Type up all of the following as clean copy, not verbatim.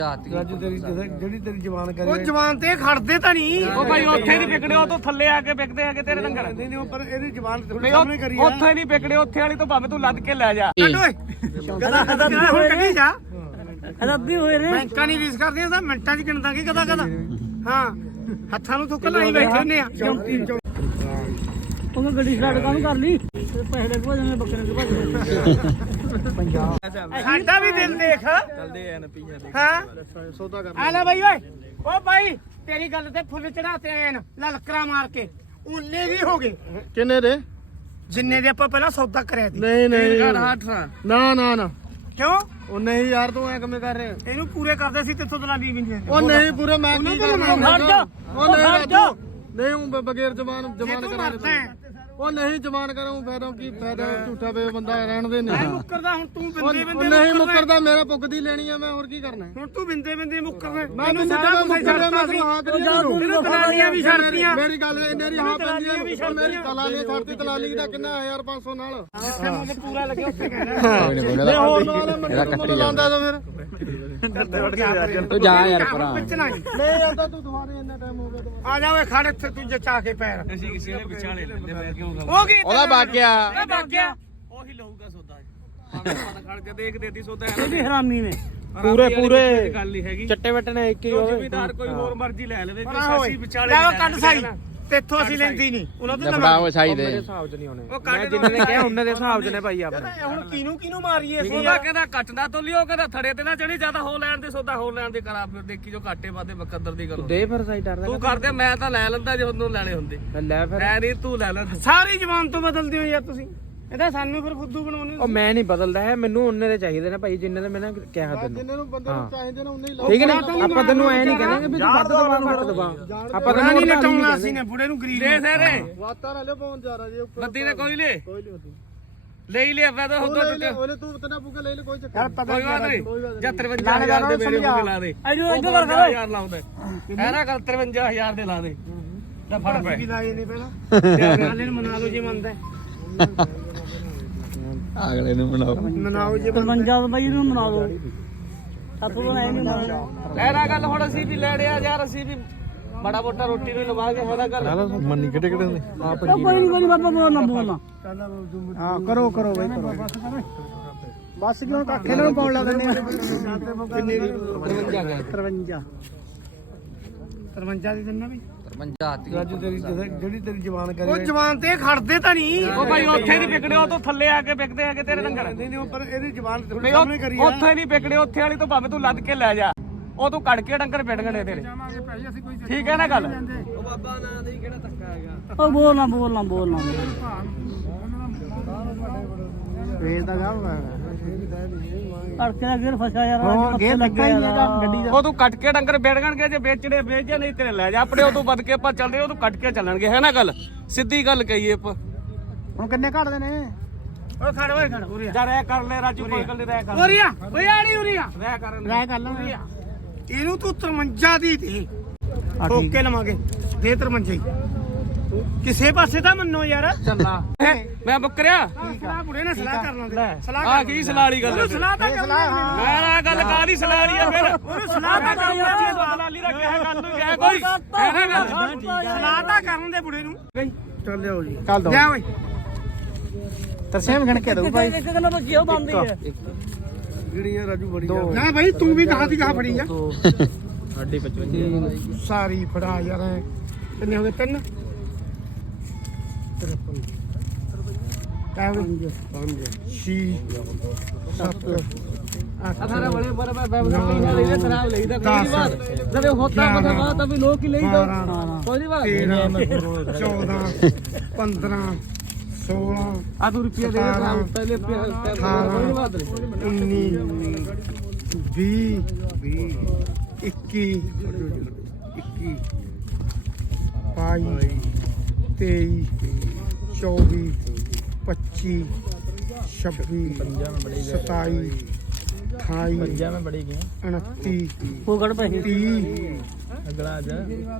ਰਾਜੂ ਤੇਰੀ ਜਿਹੜੀ ਤੇਰੀ ਜ਼ਬਾਨ ਕਰੇ ਉਹ ਜਵਾਨ ਤੇ ਖੜਦੇ ਤਾਂ ਨਹੀਂ। ਉਹ ਭਾਈ ਉੱਥੇ ਨਹੀਂ ਵਿਕੜੇ, ਉਹ ਤੋਂ ਥੱਲੇ ਆ ਕੇ ਵਿਕਦੇ ਹੈਗੇ ਤੇਰੇ ਲੰਗਰ। ਨਹੀਂ ਨਹੀਂ ਪਰ ਇਹਦੀ ਜ਼ਬਾਨ ਨਹੀਂ ਸਾਹਮਣੇ ਕਰੀ ਆ। ਉੱਥੇ ਨਹੀਂ ਵਿਕੜੇ, ਉੱਥੇ ਵਾਲੀ ਤੋਂ ਭਾਵੇਂ ਤੂੰ ਲੱਦ ਕੇ ਲੈ ਜਾ। ਕੱਢ ਓਏ ਕਦਾ ਕਦਾ ਹੁਣ ਕੱਢੀ ਜਾ। ਰੱਬੀ ਹੋਏ ਨੇ ਬੈਂਕਾਂ ਨਹੀਂ ਰੀਸ ਕਰਦੀਆਂ ਤਾਂ ਮਿੰਟਾਂ 'ਚ ਗਿਣ ਦਾਂਗੇ ਕਦਾ ਕਦਾ। ਹਾਂ ਹੱਥਾਂ ਨੂੰ ਥੁੱਕ ਲਾਈ ਬੈਠੇ ਹੁੰਦੇ ਆ। ਉਹ ਗੱਡੀ ਸਟਾਰਟ ਕੰਮ ਕਰ ਲਈ ਤੇ ਪੈਸੇ ਲੱਗ ਜਾਣੇ ਬੱਕਰੇ ਦੇ ਭਾਜੀ। ਸਾਡਾ ਵੀ ਦਿਲ ਦੇਖ ਚੱਲਦੇ ਐ ਨਪੀ ਜਾਂਦੇ। ਹਾਂ ਸੌਦਾ ਕਰ ਆ ਲੈ ਬਾਈ ਓਏ ਓ ਬਾਈ ਤੇਰੀ ਗੱਲ ਤੇ ਫੁੱਲ ਚੜਾਤੇ ਐਨ ਲਲਕਰਾ ਮਾਰ ਕੇ ਉਨੇ ਵੀ ਹੋ ਗਏ ਕਿੰਨੇ ਦੇ? ਜਿੰਨੇ ਦੇ ਆਪਾਂ ਪਹਿਲਾਂ ਸੌਦਾ ਕਰਿਆ ਸੀ। ਨਹੀਂ ਨਹੀਂ ਨਾ ਨਾ ਨਾ ਕਿਉਂ ਉਹ ਨਹੀਂ ਯਾਰ ਤੂੰ ਐ ਕਿਵੇਂ ਕਰ ਰਿਹਾ? ਇਹਨੂੰ ਪੂਰੇ ਕਰਦੇ ਸੀ ਤੇਥੋਂ ਦਲਾਲੀ ਵੀ ਨਹੀਂ ਉਹ ਨਹੀਂ ਪੂਰੇ ਮੈਂ ਕੀ ਕਰਨਾ? ਹਟ ਜਾ ਉਹ ਨਹੀਂ ਰਾਜੂ ਨਹੀਂ ਹੂੰ ਬਗੈਰ ਜ਼ਬਾਨ ਜੇ ਜ਼ਬਾਨ ਤੂੰ ਕਰਾ ਮਰਦਾ ਹੈ ਉਹ ਨਹੀਂ ਜ਼ਬਾਨ ਕਰਾਂ ਫਾਇਦਾ ਕੀ ਫਾਇਦਾ ਝੂਠਾ ਬੇ ਬੰਦਾ ਰਹਿਣ ਦੇ ਮੈਂ ਨਹੀਂ ਮੁੱਕਰਦਾ ਹੁਣ ਤੂੰ ਬਿੰਦੇ ਉਹ ਬਿੰਦੇ ਨਹੀਂ ਮੁੱਕਰਦਾ ਮੇਰਾ ਪੁੱਗਦੀ ਲੈਣੀ ਆ ਮੈਂ ਹੋਰ ਕੀ ਕਰਨਾ ਹੁਣ ਤੂੰ ਬਿੰਦੇ ਬਿੰਦੇ ਮੁੱਕਰਦਾ ਮੈਂ ਮੈਨੂੰ ਸਾਰਾ ਸਾਰਾ ਕੁਝ ਕੁਝ ਛੱਡਦਾ ਮੈਂ ਛੱਡਤਾ ਸੀ। ਹਾਂ ਕਰੀ ਤੈਨੂੰ ਦਲਾਲੀਆਂ ਵੀ ਛੱਡਤੀਆਂ। ਮੇਰੀ ਗੱਲ ਇਹਨੇ ਦੀ ਹਾਂ ਦਲਾਲੀਆਂ ਪੈਂਦੀ ਵੀ ਆ ਮੇਰੀ ਛੱਡਤੀਆਂ। ਦਲਾਲੀ ਛੱਡਤੀ ਦਲਾਲੀ ਦਾ ਕਿੰਨਾ 1500 ਨਾਲ ਜਿੱਥੇ ਮੁੱਲ ਪੂਰਾ ਲੱਗਿਆ ਉੱਥੇ ਕਹਿੰਦਾ ਨਹੀਂ ਹੋਰ ਲਵਾ ਲੈ ਮੈਨੂੰ ਲਾਂਦਾ ਤਾਂ ਫਿਰ ਤੂੰ ਜਾ ਯਾਰ ਭਰਾ ਨਹੀਂ ਆਂਦਾ ਤੂੰ ਦੁਬਾਰੇ ਇੰਨਾ ਟਾਈਮ ਹੋ ਗਿਆ ਆ ਜਾ ਓਏ ਖੜ ਇੱਥੇ ਤੂੰ ਜਚਾ ਕੇ ਪੈਰ ਅਸੀਂ ਕਿਸੇ ਨੇ ਵਿਚਾਲੇ ਲੈਂਦੇ ਮੈਂ ਕਿਉਂ ਹੋ ਗਈ ਉਹਦਾ ਬਾਕਿਆ ਉਹੀ ਲਊਗਾ ਸੌਦਾ। ਭਾਵੇਂ ਪਤਾ ਖੜ ਕੇ ਦੇਖ ਦੇਤੀ ਸੌਦਾ ਇਹ ਵੀ ਹਰਾਮੀ ਨੇ ਪੂਰੇ ਗੱਲ ਨਹੀਂ ਹੈਗੀ। ਚੱਟੇ ਵਟਣੇ ਇੱਕ ਹੀ ਜ਼ਿਮੀਦਾਰ ਕੋਈ ਹੋਰ ਮਰਜ਼ੀ ਲੈ ਲਵੇ ਭਰਾ ਹੋਏ ਅਸੀਂ ਵਿਚਾਲੇ ਲੈ ਉਹ ਕੱਢ ਸਾਈ ਤੇਥੋਂ ਅਸੀਂ ਲੈਂਦੀ ਨਹੀਂ ਉਹਨਾਂ ਤੋਂ ਫੜਾਓ ਸਾਈ ਦੇ ਹਿਸਾਬ ਚ ਨਹੀਂ ਆਉਣੇ। ਉਹ ਕੱਢ ਜਿੰਨੇ ਨੇ ਕਿਹਾ ਉਹਨਾਂ ਦੇ ਹਿਸਾਬ 'ਚ ਨੇ ਭਾਈ ਆਪਣੇ ਹੁਣ ਕਿਹਨੂੰ ਮਾਰੀਏ ਅਸੀਂ ਉਹਦਾ ਕਹਿੰਦਾ ਕੱਟਦਾ ਤੋਂ ਲਿਓ, ਕਹਿੰਦਾ ਥੜੇ ਤੇ ਨਾ ਚੜੀ ਜਿਆਦਾ ਹੋ ਲੈਣ ਦੇ ਸੌਦਾ ਹੋ ਲੈਣ ਦੇ ਕਰਾ ਫਿਰ ਦੇਖੀ ਜੋ ਘਾਟੇ ਵਾਦੇ ਬਕਦਰ ਦੀ ਗੱਲ ਦੇ ਫਿਰ ਸਾਈ ਡਰਦਾ ਤੂੰ ਕਰਦੇ ਮੈਂ ਤਾਂ ਲੈ ਲੈਂਦਾ ਜੇ ਉਹਨੂੰ ਲੈਣੇ ਹੁੰਦੇ। ਲੈ ਫਿਰ ਮੈਂ ਨਹੀਂ ਤੂੰ ਲੈ ਲੈ। ਸਾਰੀ ਜ਼ਬਾਨ ਤੋਂ ਬਦਲਦੇ ਹੋ ਯਾਰ ਤੁਸੀਂ ਇਹਦਾ ਸਾਨੂੰ ਫਿਰ ਫੁੱਦੂ ਬਣਾਉਣੇ ਉਹ ਮੈਂ ਨਹੀਂ ਬਦਲਦਾ ਹੈ, ਮੈਨੂੰ ਉਹਨੇ ਦੇ ਚਾਹੀਦੇ ਨੇ ਭਾਈ ਜਿੰਨੇ ਦੇ ਮੈਂ ਨਾ ਕਿਹਾ ਤੈਨੂੰ। ਜਿੰਨੇ ਨੂੰ ਬੰਦੇ ਨੂੰ ਚਾਹੀਦੇ ਨੇ ਉਨੇ ਹੀ ਠੀਕ ਹੈ ਨਾ, ਆਪਾਂ ਤੈਨੂੰ ਐ ਨਹੀਂ ਕਹਿੰਦੇ ਵੀ ਤੂੰ ਵੱਧ ਦਬਾ ਘੱਟ ਦਬਾ, ਆਪਾਂ ਤੈਨੂੰ ਨਹੀਂ ਨਹੀਂ ਲਟਾਉਣਾ ਅਸੀਂ ਨੇ ਬੁੜੇ ਨੂੰ ਗਰੀਬ ਲੈ ਸਾਰੇ ਵਾਤਾ ਨਾਲੇ ਪਹੁੰਚ ਜਾ ਰਹਾ ਜੀ ਉੱਪਰ ਬੱਦੀ ਨੇ ਕੋਈ ਲੈ ਕੋਈ ਨਹੀਂ ਹੁੰਦੀ ਲੈ ਹੀ ਲਿਆ ਤਾਂ ਉਦੋਂ ਟੁੱਟਿਆ ਉਹਨੇ ਤੂੰ ਤਨਾ ਪੁੱਗਾ ਲੈ ਲੈ ਕੋਈ ਚੱਕਰ ਕੋਈ ਬਾਤ ਨਹੀਂ। 53000 ਦੇ ਮੇਰੇ ਕੋਲ ਲਾ ਦੇ। ਐਜੋ ਐਜੋ ਕਰ ਕਰ 53000 ਲਾਉਂਦਾ ਹੈ ਨਾ, ਕਰ 53000 ਦੇ ਲਾ ਦੇ। ਲੈ ਫੜ ਪੈ ਵੀ ਲਾਏ ਨੇ ਪਹਿਲਾਂ ਨਾਲੇ ਨੂੰ ਮਨਾ ਲਓ ਜੇ ਮੰਨਦਾ ਅਗਲੇ ਨੂੰ ਬਣਾਓ ਮਨਾਓ ਜੇ 55 ਬਾਈ ਨੂੰ ਮਨਾ ਦੋ ਸਾਥੋਂ ਤਾਂ ਐ ਨਹੀਂ ਮਨਾ ਲੈ ਰਾ ਗੱਲ ਹੁਣ ਅਸੀਂ ਵੀ ਲੈੜਿਆ ਯਾਰ, ਅਸੀਂ ਵੀ ਬੜਾ ਮੋਟਾ ਰੋਟੀ ਨੂੰ ਲਵਾਂਗੇ ਹੋਦਾ ਗੱਲ। ਮੰਨੀ ਕਿਹੜੇ ਕਿਹੜੇ ਨੇ ਕੋਈ ਨਹੀਂ ਬਾਬਾ ਬੋਲਣਾ ਹਾਂ ਕਰੋ ਕਰੋ ਬਈ ਕਰੋ ਬਸ ਕਿਉਂ ਕਾਖੇ ਨੂੰ ਪਾਉਣ ਲਾ ਦਿੰਦੇ ਆ ਕਿੰਨੇ ਦੀ 53 ਦੀ ਦਿੰਨਾ ਵੀ 53 ਰਾਜੂ ਤੇਰੀ ਜਿਹੜੀ ਤੇਰੀ ਜ਼ਬਾਨ ਕਰੇ ਉਹ ਜਵਾਨ ਤੇ ਖੜਦੇ ਤਾਂ ਨਹੀਂ। ਉਹ ਭਾਈ ਉੱਥੇ ਨਹੀਂ ਵਿਕੜੇ, ਉਹ ਤੋਂ ਥੱਲੇ ਆ ਕੇ ਵਿਕਦੇ ਹੈਗੇ ਤੇਰੇ ਲੰਗਰ। ਨਹੀਂ ਨਹੀਂ ਪਰ ਇਹਦੀ ਜ਼ਬਾਨ ਨਹੀਂ ਸਾਹਮਣੇ ਕਰੀ ਆ। ਉੱਥੇ ਨਹੀਂ ਵਿਕੜੇ, ਉੱਥੇ ਵਾਲੀ ਤੋਂ ਭਾਵੇਂ ਤੂੰ ਲੱਦ ਕੇ ਲੈ ਜਾ। ਉਹ ਤੂੰ ਕੱਢ ਕੇ ਡੰਗਰ ਪਿੱਟਣਗੇ ਤੇਰੇ। ਠੀਕ ਹੈ ਨਾ ਗੱਲ? ਉਹ ਬੋਲਣਾ ਫੇਰ ਦਾ ਗਾ ਤੜਕੇ ਦਾ ਗੇਰ ਫਸਿਆ ਯਾਰ ਹੋਰ ਗੇਰ ਲੱਗਾ ਹੀ ਨਹੀਂ ਗੱਡੀ ਉਹ ਤੂੰ ਕੱਟ ਕੇ ਡੰਗਰ ਬੈਠਣਗੇ, ਜੇ ਵੇਚਣੇ ਵੇਚ ਜਾਂ ਨਹੀਂ ਤੇਰੇ ਲੈ ਜਾ ਆਪਣੇ। ਉਹ ਤੋਂ ਵੱਧ ਕੇ ਆਪਾਂ ਚੱਲਦੇ ਉਹ ਤੂੰ ਕੱਟ ਕੇ ਚੱਲਣਗੇ, ਹੈ ਨਾ ਗੱਲ? ਸਿੱਧੀ ਗੱਲ ਕਹੀਏ ਆਪਾਂ। ਹੁਣ ਕਿੰਨੇ ਘਟਦੇ ਨੇ? ਓਏ ਖੜ ਓਏ ਖੜ ਉਰੀਆ ਜਾ ਰਹਿ ਕਰ ਲੈ ਰਾਜੂ, ਕੋਈ ਗੱਲ ਨਹੀਂ ਰਹਿ ਕਰ। ਉਰੀਆ ਓਏ ਆੜੀ ਉਰੀਆ ਰਹਿ ਕਰ ਰਾਇ ਕਰ ਲਾ ਇਹਨੂੰ ਤੂੰ 53 ਦੀ ਦੇ ਠੋਕ ਕੇ ਲਵਾਂਗੇ ਦੇ 53 ਹੀ ਕਿਸੇ ਪਾਸੇ ਤਾਂ ਮੰਨੋ ਯਾਰ। ਚੱਲਾ ਮੈਂ ਬੱਕਰਿਆ ਸਲਾਹ ਬੁੜੇ ਨੇ ਸਲਾਹ ਕਰ ਲਾਂਦੇ ਸਲਾਹ ਆ ਕੀ ਸਲਾਹ ਵਾਲੀ ਗੱਲ? ਸਲਾਹ ਤਾਂ ਕਰ ਮੈਂ ਨਾ ਗੱਲ ਕਾਹਦੀ ਸਲਾਹ ਵਾਲੀ ਆ ਫਿਰ? ਉਹਨੂੰ ਸਲਾਹ ਤਾਂ ਕਰ ਦਲਾਲੀ ਦਾ ਕਿਹਾ ਗੱਲ ਨੂੰ ਕਿਹਾ ਕੋਈ ਹੈ ਨਾ ਗੱਲ? ਸਲਾਹ ਤਾਂ ਕਰਨ ਦੇ ਬੁੜੇ ਨੂੰ ਚੱਲ ਲਿਓ ਜੀ ਕੱਲ ਦੋ ਲਿਆ ਓਏ ਤਰਸੇਮ ਗਣ ਕੇ ਦਊ ਭਾਈ ਇੱਕ ਗੱਲ ਬੱਚੀ ਉਹ ਬੰਦੀ ਹੈ ਜਿਹੜੀਆਂ ਰਾਜੂ ਬੜੀ ਨਾ ਭਾਈ ਤੂੰ ਵੀ ਕਹਾ ਦੀ ਕਹਾ ਫੜੀ ਜਾ 55 ਸਾਰੀ ਫੜਾ ਯਾਰ ਕਿੰਨੇ ਹੋ ਗਏ 3 5 6 7 ਅਥਾਰਾ ਬੜੇ ਬੜੇ ਬੜੇ ਲਈਦਾ ਖਰਾਬ ਲਈਦਾ ਕੋਈ ਨਹੀਂ ਬਾਤ ਜਦ ਹੋਤਾ ਪਤਾ ਬਾਤ ਤभी ਲੋਕ ਹੀ ਲਈਦਾ ਕੋਈ ਨਹੀਂ ਬਾਤ 13 14 15 16 ਆ ਤੂੰ ਰੁਪਿਆ ਦੇ ਦੇ ਪਹਿਲੇ ਕੋਈ ਨਹੀਂ ਬਾਤ 19 20 21 22 23 24 25 26 27 28 में बड़ी गई 29 ਉਹ ਗੜ ਪੈਸੇ 30 अगला आ जा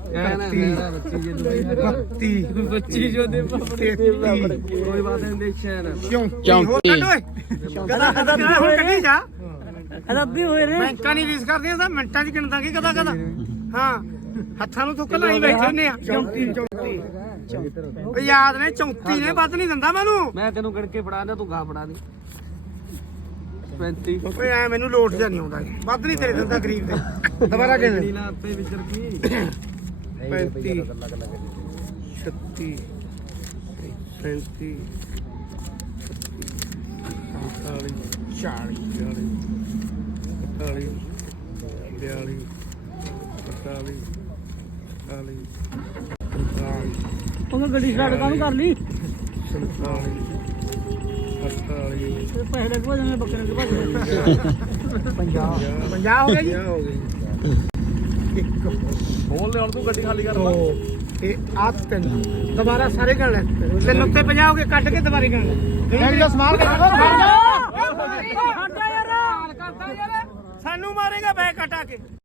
32 ਬੱਚੀ ਜੋ ਦੇ ਕੋਈ ਬਾਤ ਨਹੀਂ ਦੇਖ ਸ਼ਹਿਰ ਕਿਉਂ ਹੋਰ ਕੱਢ ਓਏ ਕਦਾ ਕਦਾ ਹੁਣ ਕੱਢੀ ਜਾ ਅੱਧੀ ਹੋਏ ਨੇ ਬੈਂਕਾਂ ਨਹੀਂ ਰੀਸ ਕਰਦੀਆਂ ਤਾਂ ਮਿੰਟਾਂ 'ਚ ਗਿਣ ਦਾਂਗੇ ਕਦਾ ਕਦਾ ਹਾਂ ਹੱਥਾਂ ਨੂੰ ਥੁੱਕ ਲਾਈ ਬੈਠੇ ਨੇ ਆ 34 ਉਹ ਯਾਦ ਨੇ 34 ਨੇ ਵੱਧ ਨਹੀਂ ਦਿੰਦਾ ਮੈਨੂੰ ਮੈਂ ਤੈਨੂੰ ਗੜ ਕੇ ਫੜਾ ਦਿਆਂ ਤੂੰ ਗਾ ਫੜਾ ਦੇ 35 ਓਏ ਐ ਮੈਨੂੰ ਲੋਟ ਜਾਂ ਨਹੀਂ ਆਉਂਦਾ ਵੱਧ ਨਹੀਂ ਤੇਰੇ ਦਿੰਦਾ ਗਰੀਬ ਦੇ ਦੁਬਾਰਾ ਗਿਣ ਨੀਲਾ ਆਪੇ ਵਿਚਰ ਕੀ 35 36 37 40 42 ਉਹ ਗੱਡੀ ਸਟਾਰਟ ਕਾਹਨੂੰ ਕਰ ਲਈ 47 ਤੇ ਪੈਸੇ ਲੱਗ ਜਾਂਦੇ ਬੱਕਰੇ ਦੇ ਭਾਜੀ 50 ਹੋ ਗਿਆ ਜੀ ਖੋਲ ਲੈ ਹੁਣ ਤੂੰ ਗੱਡੀ ਖਾਲੀ ਕਰ ਇਹ ਆਪ ਤਿੰਨ ਦੁਬਾਰਾ ਸਾਰੇ ਗਣ ਲੈ ਤਿੰਨ ਉੱਤੇ 50 ਹੋ ਗਏ ਕੱਢ ਕੇ ਦੁਬਾਰੇ ਗਣ ਲੈ ਸਮਾਰ ਕੇ ਸਾਨੂੰ ਮਾਰੇਗਾ ਬੈ ਕਟਾ ਕੇ